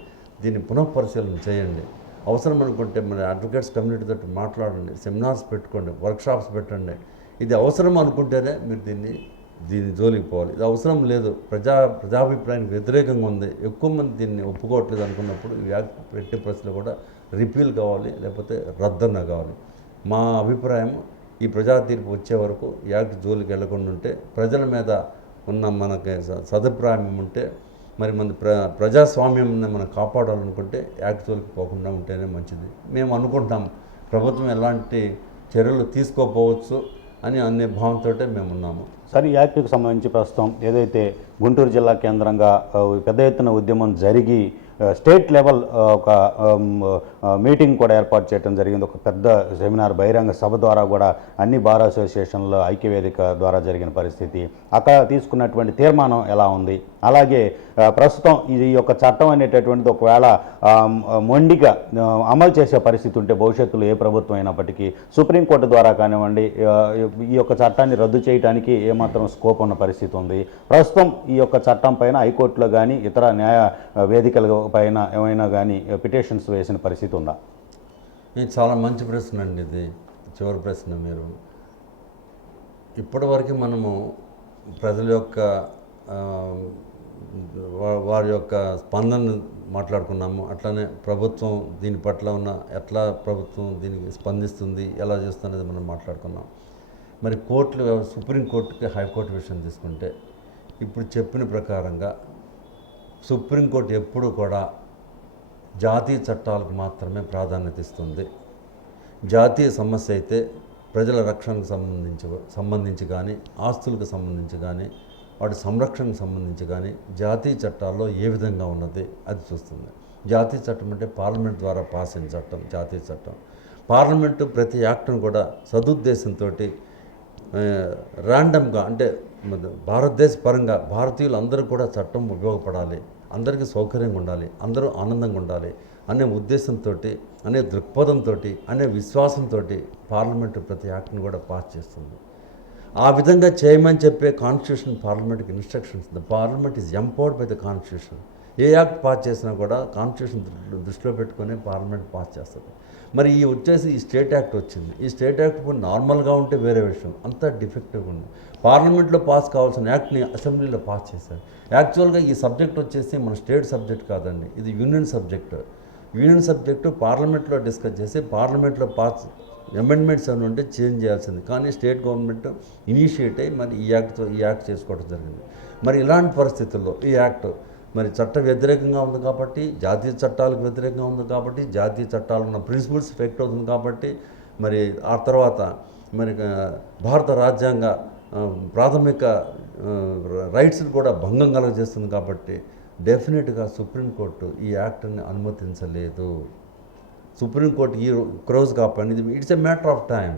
దీన్ని పునఃపరిశీలన చేయండి. అవసరం అనుకుంటే మన అడ్వకేట్స్ కమ్యూనిటీతో మాట్లాడండి, సెమినార్స్ పెట్టుకోండి, వర్క్షాప్స్ పెట్టండి. ఇది అవసరం అనుకుంటేనే మీరు దీన్ని జోలికి పోవాలి. ఇది అవసరం లేదు, ప్రజాభిప్రాయానికి వ్యతిరేకంగా ఉంది, ఎక్కువ మంది దీన్ని ఒప్పుకోవట్లేదు అనుకున్నప్పుడు ఈ యాక్ట్ పెట్టే పరిస్థితులు కూడా రిపీల్ కావాలి, లేకపోతే రద్దన్న కావాలి. మా అభిప్రాయం ఈ ప్రజా తీర్పు వచ్చే వరకు యాక్ట్ జోలికి వెళ్లకుండా ఉంటే, ప్రజల మీద ఉన్న మనకి సదుప్రాయం ఉంటే, మరి మన ప్రజాస్వామ్యం మనం కాపాడాలనుకుంటే యాక్ట్ జోలికి పోకుండా ఉంటేనే మంచిది. మేము అనుకుంటాం ప్రభుత్వం ఎలాంటి చర్యలు తీసుకోపోవచ్చు అని అనే భావంతో మేము ఉన్నాము. సరే, ఈ యాక్ట్కి సంబంధించి ప్రస్తుతం ఏదైతే గుంటూరు జిల్లా కేంద్రంగా పెద్ద ఎత్తున ఉద్యమం జరిగి స్టేట్ లెవెల్ ఒక మీటింగ్ కూడా ఏర్పాటు చేయడం జరిగింది. ఒక పెద్ద సెమినార్ బహిరంగ సభ ద్వారా కూడా అన్ని బార్ అసోసియేషన్ల ఐక్యవేదిక ద్వారా జరిగిన పరిస్థితి, అక్కడ తీసుకున్నటువంటి తీర్మానం ఎలా ఉంది, అలాగే ప్రస్తుతం ఈ యొక్క చట్టం అనేటటువంటిది ఒకవేళ మొండిగా అమలు చేసే పరిస్థితి ఉంటే భవిష్యత్తులో ఏ ప్రభుత్వం అయినప్పటికీ సుప్రీంకోర్టు ద్వారా కానివ్వండి ఈ యొక్క చట్టాన్ని రద్దు చేయడానికి ఏమాత్రం స్కోప్ ఉన్న పరిస్థితి ఉంది. ప్రస్తుతం ఈ యొక్క చట్టం పైన హైకోర్టులో కానీ ఇతర న్యాయ వేదికల పైన ఏమైనా కానీ పిటిషన్స్ వేసిన పరిస్థితి ఉందా? ఇది చాలా మంచి ప్రశ్న అండి. ఇది చివరి ప్రశ్న. మీరు ఇప్పటివరకు మనము ప్రజల యొక్క వారి యొక్క స్పందన మాట్లాడుకున్నాము. అట్లానే ప్రభుత్వం దీని పట్ల ఉన్న ఎట్లా ప్రభుత్వం దీనికి స్పందిస్తుంది, ఎలా చేస్తున్నది మనం మాట్లాడుకున్నాం. మరి కోర్టులు, సుప్రీంకోర్టుకి హైకోర్టు విషయం తీసుకుంటే ఇప్పుడు చెప్పిన ప్రకారంగా సుప్రీంకోర్టు ఎప్పుడు కూడా జాతీయ చట్టాలకు మాత్రమే ప్రాధాన్యత ఇస్తుంది. జాతీయ సమస్య అయితే ప్రజల రక్షణకు సంబంధించి కానీ, ఆస్తులకు సంబంధించి కానీ, వాటి సంరక్షణకు సంబంధించి కానీ జాతీయ చట్టాల్లో ఏ విధంగా ఉన్నది అది చూస్తుంది. జాతీయ చట్టం అంటే పార్లమెంట్ ద్వారా పాస్ అయిన చట్టం జాతీయ చట్టం. పార్లమెంటు ప్రతి యాక్ట్ను కూడా సదుద్దేశంతో ర్యాండమ్గా, అంటే భారతదేశ పరంగా భారతీయులు అందరూ కూడా చట్టం ఉపయోగపడాలి, అందరికీ సౌకర్యంగా ఉండాలి, అందరూ ఆనందంగా ఉండాలి అనే ఉద్దేశంతో, అనే దృక్పథంతో, అనే విశ్వాసంతో పార్లమెంటు ప్రతి యాక్ట్ని కూడా పాస్ చేస్తుంది. ఆ విధంగా చేయమని చెప్పే కాన్స్టిట్యూషన్ పార్లమెంట్కి instructions. The parliament is empowered by the constitution. A act pass చేసినా కూడా కాన్స్టిట్యూషన్ దృష్టిలో పెట్టుకొని పార్లమెంట్ పాస్ చేస్తుంది. మరి ఈ వచ్చేసి ఈ స్టేట్ యాక్ట్ వచ్చింది. ఈ స్టేట్ యాక్ట్ కూడా నార్మల్గా ఉంటే వేరే విషయం, అంతా డిఫెక్టివ్గా ఉంది. పార్లమెంట్లో పాస్ కావాల్సిన యాక్ట్ని అసెంబ్లీలో పాస్ చేశారు. యాక్చువల్గా ఈ సబ్జెక్ట్ వచ్చేసి మన స్టేట్ సబ్జెక్ట్ కాదండి, ఇది యూనియన్ సబ్జెక్టు. యూనియన్ సబ్జెక్టు పార్లమెంట్లో డిస్కస్ చేసి పార్లమెంట్లో పాస్ అమెండ్మెంట్స్ అని ఉంటే చేంజ్ చేయాల్సింది. కానీ స్టేట్ గవర్నమెంట్ ఇనిషియేట్ అయ్యి మరి ఈ యాక్ట్ చేసుకోవడం జరిగింది. మరి ఇలాంటి పరిస్థితుల్లో ఈ యాక్ట్ మరి చట్ట వ్యతిరేకంగా ఉంది కాబట్టి, జాతీయ చట్టాలకు వ్యతిరేకంగా ఉంది కాబట్టి, జాతీయ చట్టాలు ఉన్న ప్రిన్సిపల్స్ ఎఫెక్ట్ అవుతుంది కాబట్టి, మరి ఆ తర్వాత మరి భారత రాజ్యాంగ ప్రాథమిక రైట్స్ని కూడా భంగం కలగజేస్తుంది కాబట్టి డెఫినెట్గా సుప్రీంకోర్టు ఈ యాక్ట్ని అనుమతించలేదు. సుప్రీంకోర్టు ఈ క్రోజ్ కాపాడి it's a matter of time.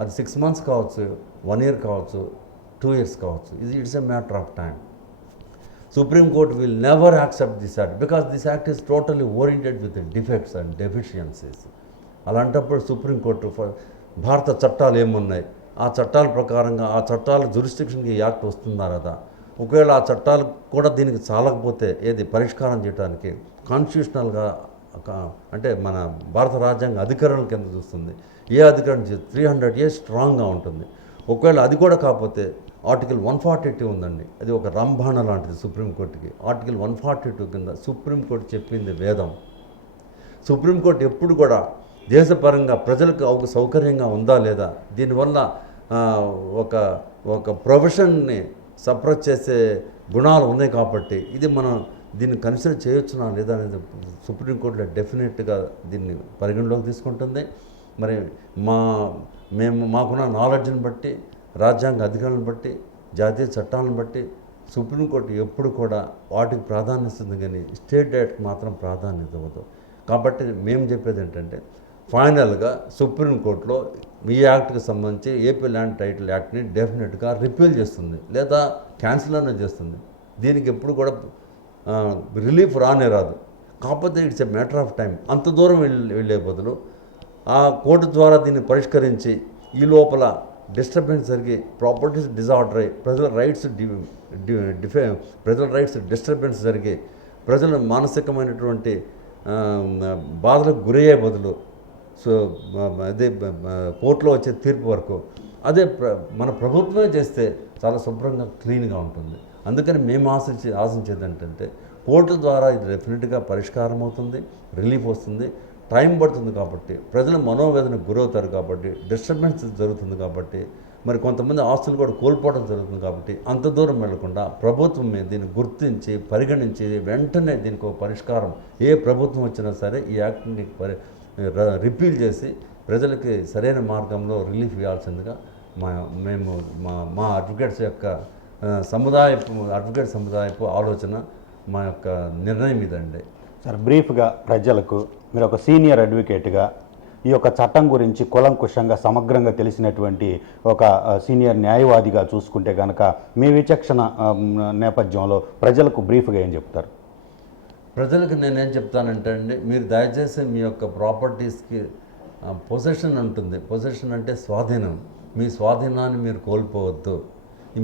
అది 6 months కావచ్చు, 1 year కావచ్చు, 2 years కావచ్చు. It's a matter of time. Supreme court will never accept this act because this act is totally oriented with defects and deficiencies. అలాంటప్పుడు supreme court భారత చట్టాలు ఏమున్నాయి, ఆ చట్టాల ప్రకారంగా ఆ చట్టాల జ్యూరిస్డిక్షన్కి ఈ యాక్ట్ వస్తుందా కదా, ఒకవేళ ఆ చట్టాలు కూడా దీనికి చాలకపోతే ఏది పరిష్కారం చేయడానికి కాన్స్టిట్యూషనల్గా అంటే మన భారత రాజ్యాంగ అధికరణల కింద చూస్తుంది. ఏ అధికరణ 300 years స్ట్రాంగ్గా ఉంటుంది. ఒకవేళ అది కూడా కాకపోతే ఆర్టికల్ 142 ఉందండి, అది ఒక రంభాణ లాంటిది సుప్రీంకోర్టుకి. ఆర్టికల్ 142 కింద సుప్రీంకోర్టు చెప్పింది వేదం. సుప్రీంకోర్టు ఎప్పుడు కూడా దేశపరంగా ప్రజలకు సౌకర్యంగా ఉందా లేదా, దీనివల్ల ఒక ప్రొఫెషన్ని సప్రెస్ చేసే గుణాలు ఉన్నాయి కాబట్టి ఇది మనం దీన్ని కన్సిడర్ చేయొచ్చునా లేదా అనేది సుప్రీంకోర్టులో డెఫినెట్గా దీన్ని పరిగణలోకి తీసుకుంటుంది. మరి మాకున్న నాలెడ్జ్ని బట్టి, రాజ్యాంగ అధికారులను బట్టి, జాతీయ చట్టాలను బట్టి సుప్రీంకోర్టు ఎప్పుడు కూడా వాటికి ప్రాధాన్యత ఇస్తుంది, కానీ స్టేట్ యాక్ట్కి మాత్రం ప్రాధాన్యత ఇవ్వదు. కాబట్టి మేము చెప్పేది ఏంటంటే ఫైనల్గా సుప్రీంకోర్టులో ఈ యాక్ట్కి సంబంధించి ఏపీ ల్యాండ్ టైటిల్ యాక్ట్ని డెఫినెట్గా రిపీల్ చేస్తుంది లేదా క్యాన్సిల్ అనేది చేస్తుంది. దీనికి ఎప్పుడు కూడా రిలీఫ్ రానే రాదు. కాకపోతే it's a matter of time. అంత దూరం వెళ్ళే బదులు ఆ కోర్టు ద్వారా దీన్ని పరిష్కరించి ఈ లోపల డిస్టర్బెన్స్ జరిగి ప్రాపర్టీస్ డిజార్డర్ అయ్యి ప్రజల రైట్స్ డిస్టర్బెన్స్ జరిగి ప్రజల మానసికమైనటువంటి బాధలకు గురయ్యే బదులు అదే కోర్టులో వచ్చే తీర్పు వరకు అదే మన ప్రభుత్వమే చేస్తే చాలా శుభ్రంగా క్లీన్గా ఉంటుంది. అందుకని మేము ఆశించేది ఏంటంటే కోర్టుల ద్వారా ఇది డెఫినెట్గా పరిష్కారం అవుతుంది, రిలీఫ్ వస్తుంది. టైం పడుతుంది కాబట్టి ప్రజలు మనోవేదనకు గురవుతారు కాబట్టి డిస్టర్బెన్స్ జరుగుతుంది కాబట్టి మరి కొంతమంది ఆస్తులు కూడా కోల్పోవడం జరుగుతుంది కాబట్టి అంత దూరం వెళ్లకుండా ప్రభుత్వం దీన్ని గుర్తించి పరిగణించి వెంటనే దీనికి ఒక పరిష్కారం ఏ ప్రభుత్వం వచ్చినా సరే ఈ యాక్ట్ని రిపీల్ చేసి ప్రజలకి సరైన మార్గంలో రిలీఫ్ ఇవ్వాల్సిందిగా మా అడ్వకేట్స్ యొక్క అడ్వకేట్ సముదాయపు ఆలోచన, మా యొక్క నిర్ణయం ఇదండి. సార్, బ్రీఫ్గా ప్రజలకు మీరు ఒక సీనియర్ అడ్వకేట్గా ఈ యొక్క చట్టం గురించి కూలంకుషంగా సమగ్రంగా తెలిసినటువంటి ఒక సీనియర్ న్యాయవాదిగా చూసుకుంటే కనుక మీ విచక్షణ నేపథ్యంలో ప్రజలకు బ్రీఫ్గా ఏం చెప్తారు? ప్రజలకు నేనేం చెప్తానంటే అండి, మీరు దయచేసి మీ యొక్క ప్రాపర్టీస్కి పొసెషన్ ఉంటుంది. పొసెషన్ అంటే స్వాధీనం. మీ స్వాధీనాన్ని మీరు కోల్పోవద్దు.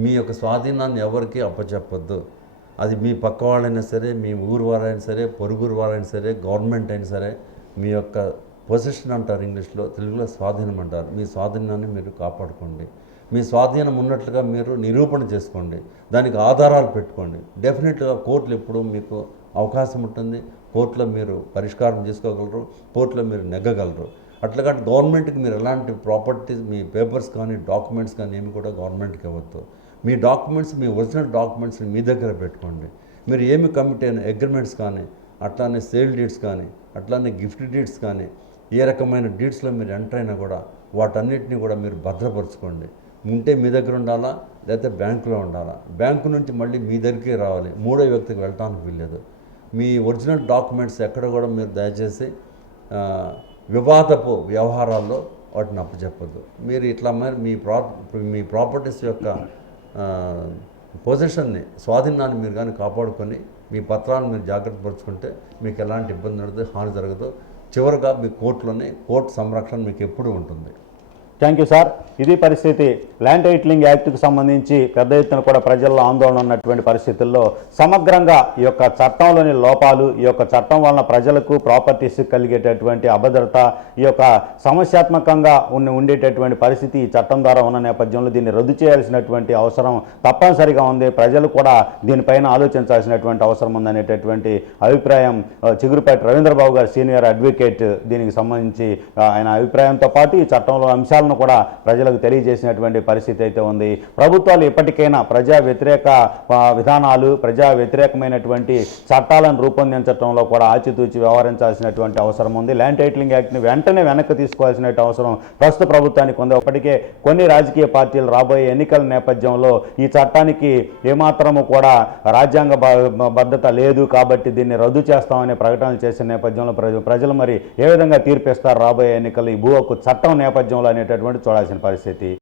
మీ యొక్క స్వాధీనాన్ని ఎవరికి అప్పచెప్పొద్దు. అది మీ పక్క వాళ్ళైనా సరే, మీ ఊరు వారైనా సరే, పొరుగురు వారైనా సరే, గవర్నమెంట్ అయినా సరే, మీ యొక్క పొసెషన్ అంటారు ఇంగ్లీష్లో, తెలుగులో స్వాధీనం అంటారు. మీ స్వాధీనాన్ని మీరు కాపాడుకోండి. మీ స్వాధీనం ఉన్నట్లుగా మీరు నిరూపణ చేసుకోండి, దానికి ఆధారాలు పెట్టుకోండి. డెఫినెట్గా కోర్టులు ఎప్పుడూ మీకు అవకాశం ఉంటుంది. కోర్టులో మీరు పరిష్కారం చేసుకోగలరు, కోర్టులో మీరు నెగ్గగలరు. అట్లాగే గవర్నమెంట్కి మీరు ఎలాంటి ప్రాపర్టీస్, మీ పేపర్స్ కానీ డాక్యుమెంట్స్ కానీ ఏమి కూడా గవర్నమెంట్కి ఇవ్వద్దు. మీ డాక్యుమెంట్స్, మీ ఒరిజినల్ డాక్యుమెంట్స్ని మీ దగ్గర పెట్టుకోండి. మీరు ఏమి కమిట్ అయిన అగ్రిమెంట్స్ కానీ, అట్లానే సేల్ డీడ్స్ కానీ, అట్లానే గిఫ్ట్ డీడ్స్ కానీ, ఏ రకమైన డీడ్స్లో మీరు ఎంటర్ అయినా కూడా వాటన్నిటిని కూడా మీరు భద్రపరచుకోండి. ఉంటే మీ దగ్గర ఉండాలా, లేకపోతే బ్యాంకులో ఉండాలా. బ్యాంకు నుంచి మళ్ళీ మీ దగ్గరికి రావాలి, మూడో వ్యక్తికి వెళ్ళటానికి వీల్లేదు. మీ ఒరిజినల్ డాక్యుమెంట్స్ ఎక్కడ కూడా మీరు దయచేసి వివాదపు వ్యవహారాల్లో వాటిని అప్పచెప్పద్దు. మీరు ఇట్లా మరి మీ ప్రాపర్టీస్ యొక్క పొజిషన్ని, స్వాధీనాన్ని మీరు కానీ కాపాడుకొని మీ పత్రాలను మీరు జాగ్రత్త పరుచుకుంటే మీకు ఎలాంటి ఇబ్బంది ఉండదు, హాని జరగదు. చివరిగా మీ కోర్టులోనే కోర్టు సంరక్షణ మీకు ఎప్పుడూ ఉంటుంది. Thank you sir. ఇది పరిస్థితి. ల్యాండ్ టైటిలింగ్ యాక్ట్కి సంబంధించి పెద్ద ఎత్తున కూడా ప్రజల్లో ఆందోళన ఉన్నటువంటి పరిస్థితుల్లో సమగ్రంగా ఈ యొక్క చట్టంలోని లోపాలు, ఈ యొక్క చట్టం వలన ప్రజలకు ప్రాపర్టీస్ కలిగేటటువంటి అభద్రత, ఈ యొక్క సమస్యాత్మకంగా ఉండేటటువంటి పరిస్థితి ఈ చట్టం ద్వారా ఉన్న నేపథ్యంలో దీన్ని రద్దు చేయాల్సినటువంటి అవసరం తప్పనిసరిగా ఉంది. ప్రజలు కూడా దీనిపైన ఆలోచించాల్సినటువంటి అవసరం ఉందనేటటువంటి అభిప్రాయం చిగురుపాటి రవీంద్రబాబు గారు సీనియర్ అడ్వకేట్ దీనికి సంబంధించి ఆయన అభిప్రాయంతో పాటు ఈ చట్టంలో అంశాలను కూడా ప్రజలకు తెలియజేసినటువంటి పరిస్థితి అయితే ఉంది. ప్రభుత్వాలు ఇప్పటికైనా ప్రజా వ్యతిరేక విధానాలు, ప్రజా వ్యతిరేకమైనటువంటి చట్టాలను రూపొందించడంలో కూడా ఆచితూచి వ్యవహరించాల్సినటువంటి అవసరం ఉంది. ల్యాండ్ టైటిలింగ్ యాక్ట్ని వెంటనే వెనక్కి తీసుకోవాల్సిన అవసరం ప్రస్తుత ప్రభుత్వానికి ఉంది. ఇప్పటికే కొన్ని రాజకీయ పార్టీలు రాబోయే ఎన్నికల నేపథ్యంలో ఈ చట్టానికి ఏమాత్రము కూడా రాజ్యాంగ బద్ధత లేదు కాబట్టి దీన్ని రద్దు చేస్తామనే ప్రకటనలు చేసిన నేపథ్యంలో ప్రజలు మరి ఏ విధంగా తీర్పిస్తారు రాబోయే ఎన్నికలు ఈ భూ హక్కు చట్టం నేపథ్యంలో అనేటటువంటి చూడాల్సిన పరిస్థితి.